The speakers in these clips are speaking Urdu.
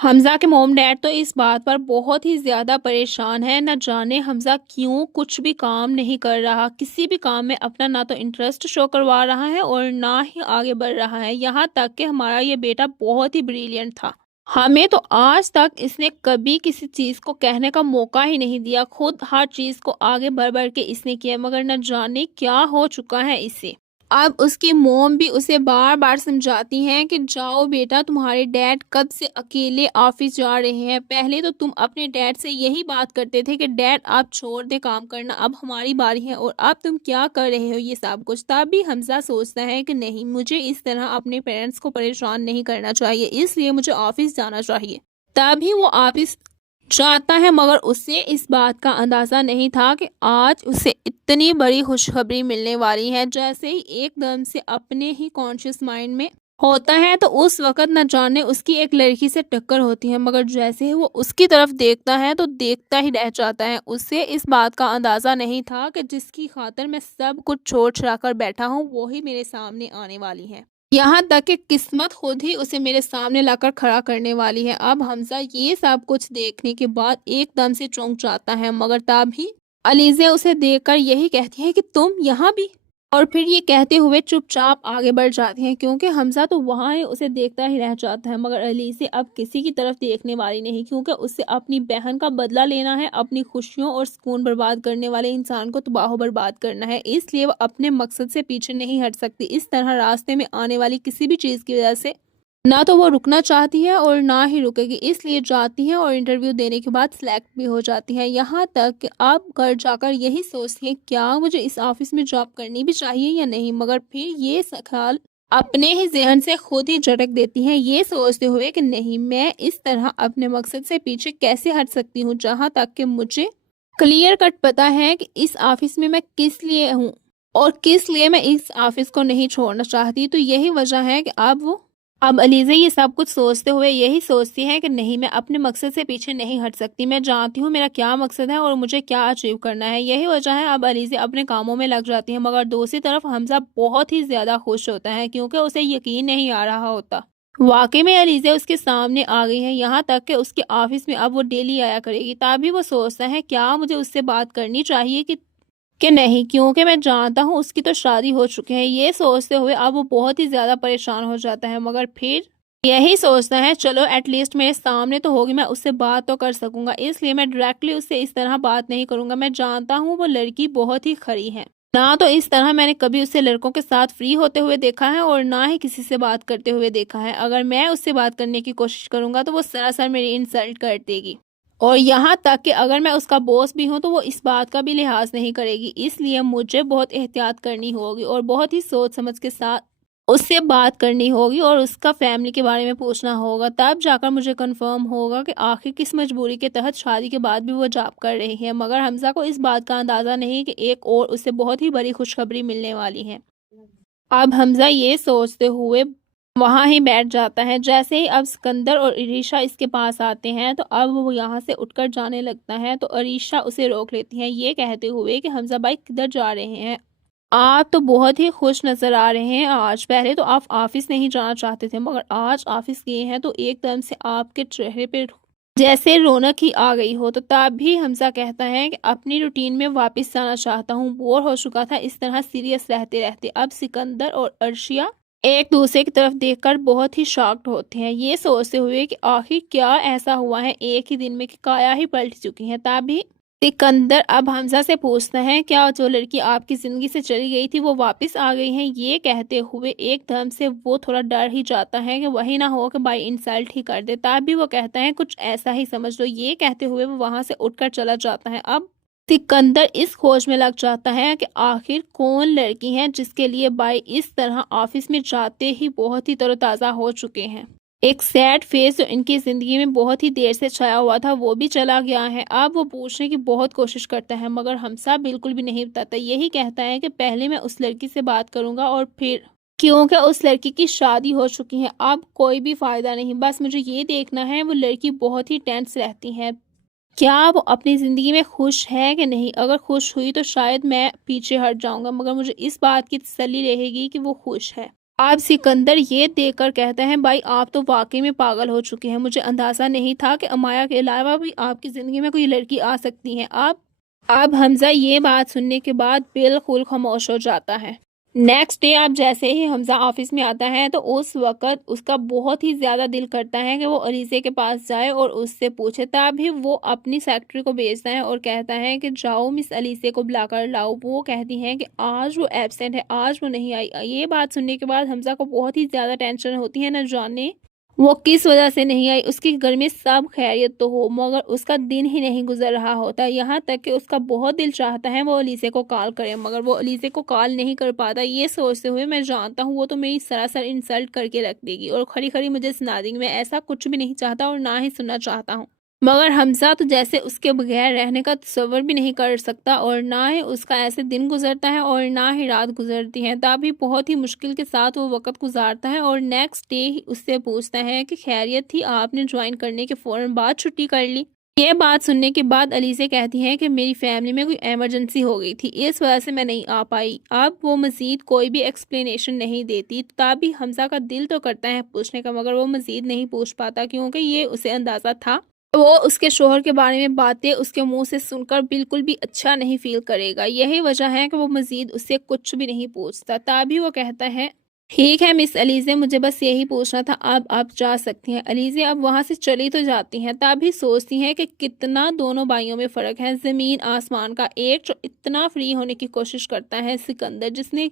حمزہ کے موم ڈیڈ تو اس بات پر بہت ہی زیادہ پریشان ہے، نہ جانے حمزہ کیوں کچھ بھی کام نہیں کر رہا، کسی بھی کام میں اپنا نہ تو انٹرسٹ شو کروا رہا ہے اور نہ ہی آگے بڑھ رہا ہے۔ یہاں تک کہ ہمارا یہ بیٹا بہت ہی بریلینٹ تھا، ہمیں تو آج تک اس نے کبھی کسی چیز کو کہنے کا موقع ہی نہیں دیا، خود ہر چیز کو آگے بڑھ بڑھ کے اس نے کیا، مگر نہ جانے کیا ہو چکا ہے اسے۔ اب اس کی موم بھی اسے بار بار سمجھاتی ہیں کہ جاؤ بیٹا، تمہارے ڈیڈ کب سے اکیلے آفس جا رہے ہیں، پہلے تو تم اپنے ڈیڈ سے یہی بات کرتے تھے کہ ڈیڈ آپ چھوڑ دے کام کرنا، اب ہماری باری ہے، اور اب تم کیا کر رہے ہو یہ سب کچھ۔ تب بھی حمزہ سوچتا ہے کہ نہیں، مجھے اس طرح اپنے پیرنٹس کو پریشان نہیں کرنا چاہیے، اس لیے مجھے آفس جانا چاہیے۔ تبھی وہ آفس جاتا ہے، مگر اسے اس بات کا اندازہ نہیں تھا کہ آج اسے اتنی بڑی خوشخبری ملنے والی ہے۔ جیسے ہی ایک دم سے اپنے ہی کانشیس مائنڈ میں ہوتا ہے تو اس وقت نہ جانے اس کی ایک لڑکی سے ٹکر ہوتی ہے، مگر جیسے ہی وہ اس کی طرف دیکھتا ہے تو دیکھتا ہی رہ جاتا ہے۔ اسے اس بات کا اندازہ نہیں تھا کہ جس کی خاطر میں سب کچھ چھوڑ چھڑا کر بیٹھا ہوں وہی میرے سامنے آنے والی ہے، یہاں تک کہ قسمت خود ہی اسے میرے سامنے لا کر کھڑا کرنے والی ہے۔ اب حمزہ یہ سب کچھ دیکھنے کے بعد ایک دم سے چونک جاتا ہے، مگر تب ہی علیزہ اسے دیکھ کر یہی کہتی ہے کہ تم یہاں بھی، اور پھر یہ کہتے ہوئے چپ چاپ آگے بڑھ جاتی ہیں، کیونکہ حمزہ تو وہاں ہی اسے دیکھتا ہی رہ جاتا ہے، مگر علیزہ اب کسی کی طرف دیکھنے والی نہیں، کیونکہ اسے اپنی بہن کا بدلہ لینا ہے، اپنی خوشیوں اور سکون برباد کرنے والے انسان کو تباہ و برباد کرنا ہے، اس لیے وہ اپنے مقصد سے پیچھے نہیں ہٹ سکتی۔ اس طرح راستے میں آنے والی کسی بھی چیز کی وجہ سے نہ تو وہ رکنا چاہتی ہے اور نہ ہی رکے گی، اس لیے جاتی ہے اور انٹرویو دینے کے بعد سلیکٹ بھی ہو جاتی ہے۔ یہاں تک کہ اب گھر جا کر یہی سوچتی ہے کیا مجھے اس آفس میں جاب کرنی بھی چاہیے یا نہیں، مگر پھر یہ خیال اپنے ہی ذہن سے خود ہی جھٹک دیتی ہیں، یہ سوچتے ہوئے کہ نہیں، میں اس طرح اپنے مقصد سے پیچھے کیسے ہٹ سکتی ہوں، جہاں تک کہ مجھے کلیئر کٹ پتا ہے کہ اس آفس میں میں کس لیے ہوں اور کس لیے میں اس آفس کو نہیں چھوڑنا چاہتی۔ تو یہی وجہ ہے کہ اب علیزہ یہ سب کچھ سوچتے ہوئے یہی سوچتی ہے کہ نہیں، میں اپنے مقصد سے پیچھے نہیں ہٹ سکتی، میں جانتی ہوں میرا کیا مقصد ہے اور مجھے کیا اچیو کرنا ہے، یہی وجہ ہے اب علیزہ اپنے کاموں میں لگ جاتی ہے۔ مگر دوسری طرف حمزہ بہت ہی زیادہ خوش ہوتا ہے، کیونکہ اسے یقین نہیں آ رہا ہوتا واقعی میں علیزہ اس کے سامنے آ گئی ہے، یہاں تک کہ اس کے آفس میں اب وہ ڈیلی آیا کرے گی۔ تبھی وہ سوچتا ہے کیا مجھے اس سے بات کرنی چاہیے کہ نہیں، کیونکہ میں جانتا ہوں اس کی تو شادی ہو چکی ہے۔ یہ سوچتے ہوئے اب وہ بہت ہی زیادہ پریشان ہو جاتا ہے، مگر پھر یہی سوچتا ہے چلو ایٹ لیسٹ میرے سامنے تو ہوگی، میں اس سے بات تو کر سکوں گا، اس لیے میں ڈائریکٹلی اس سے اس طرح بات نہیں کروں گا۔ میں جانتا ہوں وہ لڑکی بہت ہی کھری ہے، نہ تو اس طرح میں نے کبھی اسے لڑکوں کے ساتھ فری ہوتے ہوئے دیکھا ہے اور نہ ہی کسی سے بات کرتے ہوئے دیکھا ہے۔ اگر میں اس سے بات کرنے کی کوشش کروں گا تو وہ سراسر میری انسلٹ کر دے گی، اور یہاں تک کہ اگر میں اس کا باس بھی ہوں تو وہ اس بات کا بھی لحاظ نہیں کرے گی، اس لیے مجھے بہت احتیاط کرنی ہوگی اور بہت ہی سوچ سمجھ کے ساتھ اس سے بات کرنی ہوگی اور اس کا فیملی کے بارے میں پوچھنا ہوگا، تب جا کر مجھے کنفرم ہوگا کہ آخر کس مجبوری کے تحت شادی کے بعد بھی وہ جاب کر رہی ہے۔ مگر حمزہ کو اس بات کا اندازہ نہیں کہ ایک اور اسے بہت ہی بڑی خوشخبری ملنے والی ہے۔ اب حمزہ یہ سوچتے ہوئے وہاں ہی بیٹھ جاتا ہے۔ جیسے ہی اب سکندر اور عریشہ اس کے پاس آتے ہیں تو اب وہ یہاں سے اٹھ کر جانے لگتا ہے، تو عریشہ اسے روک لیتی ہے یہ کہتے ہوئے کہ حمزہ بھائی کدھر جا رہے ہیں، آپ تو بہت ہی خوش نظر آ رہے ہیں آج، پہلے تو آپ آفس نہیں جانا چاہتے تھے مگر آج آفس گئے ہیں تو ایک دم سے آپ کے چہرے پہ جیسے رونق ہی آ گئی ہو۔ تو تب بھی حمزہ کہتا ہے کہ اپنی روٹین میں واپس جانا چاہتا ہوں، بور ہو چکا تھا اس طرح سیریس رہتے رہتے۔ اب سکندر اور عرشیہ ایک دوسرے کی طرف دیکھ کر بہت ہی شاکڈ ہوتے ہیں، یہ سوچتے ہوئے کہ آخر کیا ایسا ہوا ہے ایک ہی دن میں کہ کایا ہی پلٹ چکی ہے۔ تبھی سکندر اب حمزہ سے پوچھتا ہے کیا جو لڑکی آپ کی زندگی سے چلی گئی تھی وہ واپس آ گئی ہیں، یہ کہتے ہوئے ایک دم سے وہ تھوڑا ڈر ہی جاتا ہے کہ وہی نہ ہو کہ بائی انسلٹ ہی کر دے۔ تبھی وہ کہتا ہے کچھ ایسا ہی سمجھ لو، یہ کہتے ہوئے وہ وہاں سے اٹھ کر چلا جاتا ہے۔ اب سکندر اس کھوج میں لگ جاتا ہے کہ آخر کون لڑکی ہے جس کے لیے بائی اس طرح آفس میں جاتے ہی بہت ہی تر و تازہ ہو چکے ہیں۔ ایک سیڈ فیس جو ان کی زندگی میں بہت ہی دیر سے چھایا ہوا تھا وہ بھی چلا گیا ہے۔ اب وہ پوچھنے کی بہت کوشش کرتا ہے مگر حمزہ بالکل بھی نہیں بتاتا، یہی کہتا ہے کہ پہلے میں اس لڑکی سے بات کروں گا اور پھر، کیونکہ اس لڑکی کی شادی ہو چکی ہے، اب کوئی بھی فائدہ نہیں، بس مجھے یہ دیکھنا ہے وہ لڑکی بہت ہی ٹینس رہتی ہے، کیا وہ اپنی زندگی میں خوش ہے کہ نہیں، اگر خوش ہوئی تو شاید میں پیچھے ہٹ جاؤں گا، مگر مجھے اس بات کی تسلی رہے گی کہ وہ خوش ہے۔ اب سکندر یہ دیکھ کر کہتا ہے بھائی آپ تو واقعی میں پاگل ہو چکے ہیں، مجھے اندازہ نہیں تھا کہ امایا کے علاوہ بھی آپ کی زندگی میں کوئی لڑکی آ سکتی ہے۔ اب حمزہ یہ بات سننے کے بعد بالکل خاموش ہو جاتا ہے۔ نیکسٹ ڈے اب جیسے ہی حمزہ آفس میں آتا ہے تو اس وقت اس کا بہت ہی زیادہ دل کرتا ہے کہ وہ علیزے کے پاس جائے اور اس سے پوچھے، تبھی وہ اپنی سیکرٹری کو بھیجتا ہے اور کہتا ہے کہ جاؤ مس علیزے کو بلا کر لاؤ۔ وہ کہتی ہیں کہ آج وہ ایبسینٹ ہے، آج وہ نہیں آئی۔ یہ بات سننے کے بعد حمزہ کو بہت ہی زیادہ ٹینشن ہوتی ہے، نہ جانے وہ کس وجہ سے نہیں آئی۔ اس کے گھر میں سب خیریت تو ہو مگر اس کا دن ہی نہیں گزر رہا ہوتا، یہاں تک کہ اس کا بہت دل چاہتا ہے وہ علیزے کو کال کرے مگر وہ علیزے کو کال نہیں کر پاتا۔ یہ سوچتے ہوئے میں جانتا ہوں وہ تو میری سراسر انسلٹ کر کے رکھ دے گی اور کھڑی کھڑی مجھے سنا دے گی، میں ایسا کچھ بھی نہیں چاہتا اور نہ ہی سننا چاہتا ہوں۔ مگر حمزہ تو جیسے اس کے بغیر رہنے کا تصور بھی نہیں کر سکتا اور نہ ہی اس کا ایسے دن گزرتا ہے اور نہ ہی رات گزرتی ہے، تبھی بہت ہی مشکل کے ساتھ وہ وقت گزارتا ہے اور نیکسٹ ڈے اس سے پوچھتا ہے کہ خیریت تھی، آپ نے جوائن کرنے کے فوراً بعد چھٹی کر لی؟ یہ بات سننے کے بعد علیزے کہتی ہیں کہ میری فیملی میں کوئی ایمرجنسی ہو گئی تھی، اس وجہ سے میں نہیں آ پائی۔ اب وہ مزید کوئی بھی ایکسپلینیشن نہیں دیتی، تبھی حمزہ کا دل تو کرتا ہے پوچھنے کا مگر وہ مزید نہیں پوچھ پاتا کیونکہ یہ اسے اندازہ تھا وہ اس کے شوہر کے بارے میں باتیں اس کے منہ سے سن کر بالکل بھی اچھا نہیں فیل کرے گا، یہی وجہ ہے کہ وہ مزید اس سے کچھ بھی نہیں پوچھتا۔ تبھی وہ کہتا ہے ٹھیک ہے مس علیزے، مجھے بس یہی پوچھنا تھا، اب آپ جا سکتی ہیں۔ علیزے اب وہاں سے چلی تو جاتی ہیں، تبھی سوچتی ہیں کہ کتنا دونوں بھائیوں میں فرق ہے، زمین آسمان کا۔ ایک جو اتنا فری ہونے کی کوشش کرتا ہے سکندر، جس نے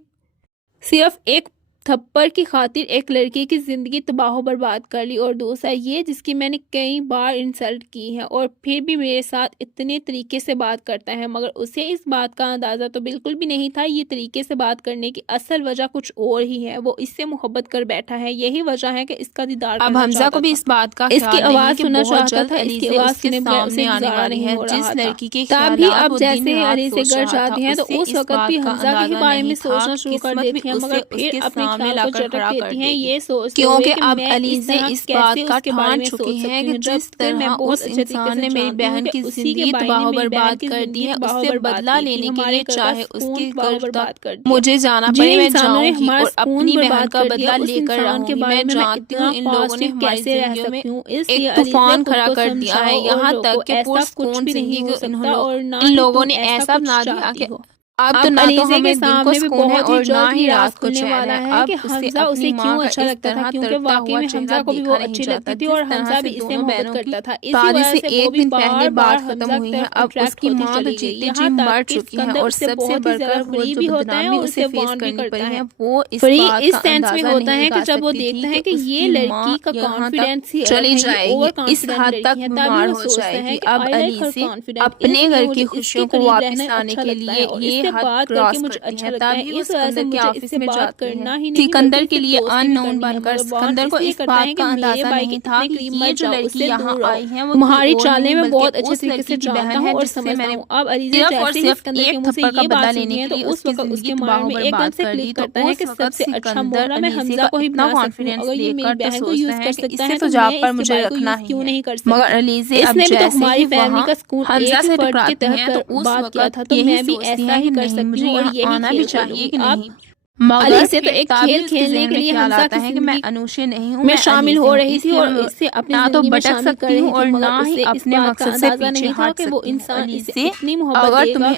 صرف ایک تھپڑ کی خاطر ایک لڑکی کی زندگی تباہ و برباد کر لی، اور دوسرا یہ جس کی میں نے کئی بار انسلٹ کی ہے اور پھر بھی میرے ساتھ اتنے طریقے سے بات کرتا ہے مگر اسے اس بات کا اندازہ تو بالکل بھی نہیں تھا یہ طریقے سے بات کرنے کی اصل وجہ کچھ اور ہی ہے، وہ اس سے محبت کر بیٹھا ہے، یہی وجہ ہے کہ اس کا دیدار اب کرنا حمزہ چاہتا کو بھی تھا، اس بات کا اس کی خیال آواز نہیں کہ سننا بہت چاہتا جلد تھا، اس کی علیزے آواز اس کے سنے بغیر سامنے اسے آنے گزارا والی نہیں ہے، ہو رہا جس تھا۔ لڑکی کے تبھی خیالات اب وہ جیسے دن ہی رات علیزے سوچ گھر رہا تھا، جاتی ہیں تو اسے اس اس وقت بات بھی کا حمزہ کے ہی اندازہ بارے میں نہیں تھا سوچنا کہ شروع کر قسمت بھی دیتی ہیں اسے مگر اس پھر کے اپنے سامنے خیال لا کو کر جھٹک کھڑا کر دیتی ہیں، دے گی، یہ سوچتے ہوئے کیونکہ کہ اب میں اس علیزے طرح اس کیسے بات کا اس کے بارے ٹھان میں چکی سوچ ہے سکتی کہ ہوں جس جب کہ میں طرح بہت اس اچھے طریقے انسان سے نے میری جانتی ہوں بہن کہ کی اسی کے زندگی بھائی تباہ نے و میری بہن برباد کی کر دی زندگی ہے، اس تباہ و سے برباد بدلہ کی تھی، لینے کے ہمارے لیے گھر کا چاہے اس سکون کے تباہ گھر و برباد تک کر دیا۔ مجھے جانا جن پڑے میں انسانوں نے جاؤں گی ہمارا اور سکون اپنی بہن برباد کا کر دیا، بدلہ اس لے کر انسان رہوں کے گی۔ بارے میں میں جانتی ہوں اتنا ان لوگوں نے پازیٹیو ہماری کیسے رہ زندگیوں میں سکتی ہوں، اس ایک لیے علیزے طوفان خود کھڑا کو کر دیا ہے، سمجھاؤ اور یہاں لوگوں تک کہ ایسا کچھ پرسکون بھی نہیں زندگی ہو کو سکتا اور نہ ان ہی لوگوں تم نے ایسا ایسا کچھ بنا دیا کہ چاہتی ہو۔ اب تو اب نہ تو علیزے کے ہمیں دل کو سامنے بھی سکون ہے بہت ہی اور نہ جلد ہی ہی راز رات کو کھلنے چین والا ہے۔ ہے اب کہ اسے حمزہ اپنی اسے ماں کیوں کا اچھا اس لگتا تھا، طرح کیونکہ تڑپتا واقعی ہوا میں چہرہ حمزہ کو بھی وہ دیکھا نہیں اچھی جاتا، لگتی تھی جس اور طرح حمزہ سے بھی اسے دونوں محبت بہنوں کی کرتا تھا، اسی شادی وجہ سے سے وہ ایک بھی دن بار پہلے بار بات ختم حمزہ کی ہوئی ہے، طرف اب اس اٹریکٹ کی ہوتی ماں بھی چلی گئی، جیتے جی یہاں مر تک کہ چکی ہے سکندر اور اس سے سب سے بہت ہی بڑھ زیادہ کر وہ فری جو بھی ہوتا ہے بدنامی اور اسے اسے فیس وارن بھی کرنی کرتا پڑی ہے۔ ہے، وہ اس فری بات اس کا سینس میں اندازہ ہوتا نہیں ہے کہ لگا جب وہ سکتی تھی دیکھتا کہ ہے کہ اس یہ کی ماں لڑکی کا یہاں تک کانفیڈینس ہی الگ چلی ہے، یہ جائے گی، اوور اس کانفیڈنٹ حد لڑکی تک ہے، تبھی بیمار وہ ہو سوچتا جائے ہے گی۔ کہ اب I like Hare Alizeh confident, اس اپنے لیے گھر مجھے کی اس کے خوشیوں کو قریب رہنا واپس لانے اچھا کے لگتا ہے لیے اور اس یہ سے حد بات کر کے کراس مجھے کرتی اچھا ہے، لگتا ہے، تبھی وہ اس وجہ سے سکندر کے مجھے اس آفس سے میں بات جاتی ہے۔ کرنا ہی نہیں بلکہ سکندر اس کے سے لیے دوستی ان بھی نون کرنی ہے بن کر مگر وارن سکندر کو اس لیے اس کرتا ہے بات کہ کا میرے اندازہ بھائی کے نہیں تھا اتنے کہ قریب یہ مت جو جاؤ، اس لڑکی سے یہاں دور رہو۔ آئی ہے وہ کوئی تمہاری اور چالیں نہیں میں بلکہ بہت اچھے اس طریقے سے لڑکی کی جانتا بہن ہوں ہے اور جس سے میں سمجھتا نے ہوں۔ اب علیزہ صرف اور جیسے ہی صرف سکندر کے ایک منہ سے تھپڑ کا یہ بدلہ بات لینے سنتی ہیں کے تو لیے اس اس کی وقت اس زندگی کے تباہ مائنڈ و میں ایک دم برباد سے کر دی، کلک تو کرتا ہے اس کہ سب وقت سے اچھا سکندر موقع میں علیزے حمزہ کا کو ہی اتنا بنا سکتی ہوں، کانفیڈینس اگر یہ لے میری کر تو بہن کو سوچتا یوز ہے کر کہ اس سکتا سے ہے تو تو جاب میں پر اس کے مجھے بھائی کو رکھنا یوز ہی کیوں ہے، نہیں کر مگر سکتی۔ علیزے اس اب نے بھی تو جیسے ہماری ہی فیملی وہاں کا سکون حمزہ ایک ہی سے فرد کے ٹکراتی تحت ہیں تو اس بات کیا وقت تھا تو یہی میں بھی سوچتی ایسا ہیں ہی کہ کر نہیں سکتی مجھے ہوں اور یہاں یہی آنا بھی کھیل کھیلوں چاہیے گی۔ کہ اب نہیں، مگر علیزہ تو پھر ایک تبھی کھیل اس کے کھیلنے ذہن کے میں لیے خیال حمزہ کی آتا ہے کہ میں زندگی انوشے نہیں ہوں، میں میں شامل علیزے ہو ہوں، رہی اس تھی لیے اور میں اسے اپنی نہ تو زندگی میں بھٹک شامل کر سکتی ہوں رہی تھی اور مگر نہ ہی اسے اس اپنے بات کا مقصد سے اندازہ پیچھے نہیں تھا ہٹ کہ وہ سکتی ہوں۔ انسان اسے علیزے اتنی محبت اگر دے گا تمہیں